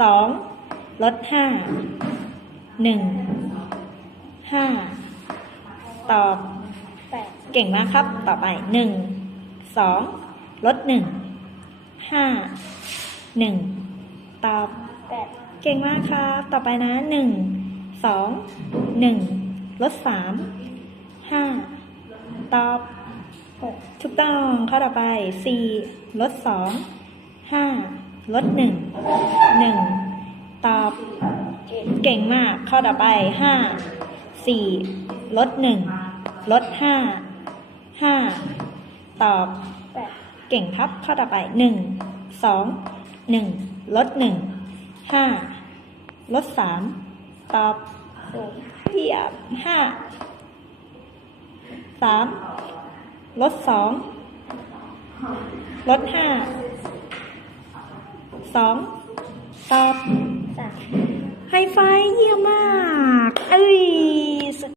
สองลดห้าหนึ่งห้าตอบแปดเก่งมากครับ ต่อไปหนึ่งสองลดหนึ่งห้าหนึ่งตอบแปดเก่งมากครับ ต่อไปนะหนึ่งสองหนึ่งลดสามห้าตอบหกถูกต้องข้อต่อไปสี่ลดสองห้า ลดหนึ่งหนึ่งตอบเก่งมากข้อต่อไปห้าสี่ลดหนึ่งลดห้าห้าตอบเก่งครับข้อต่อไปหนึ่งสองหนึ่งลดหนึ่งห้าลดสามตอบเทียบห้าสามลดสองลดห้า สองตอบ สามไฮไฟว์เยี่ยมมาก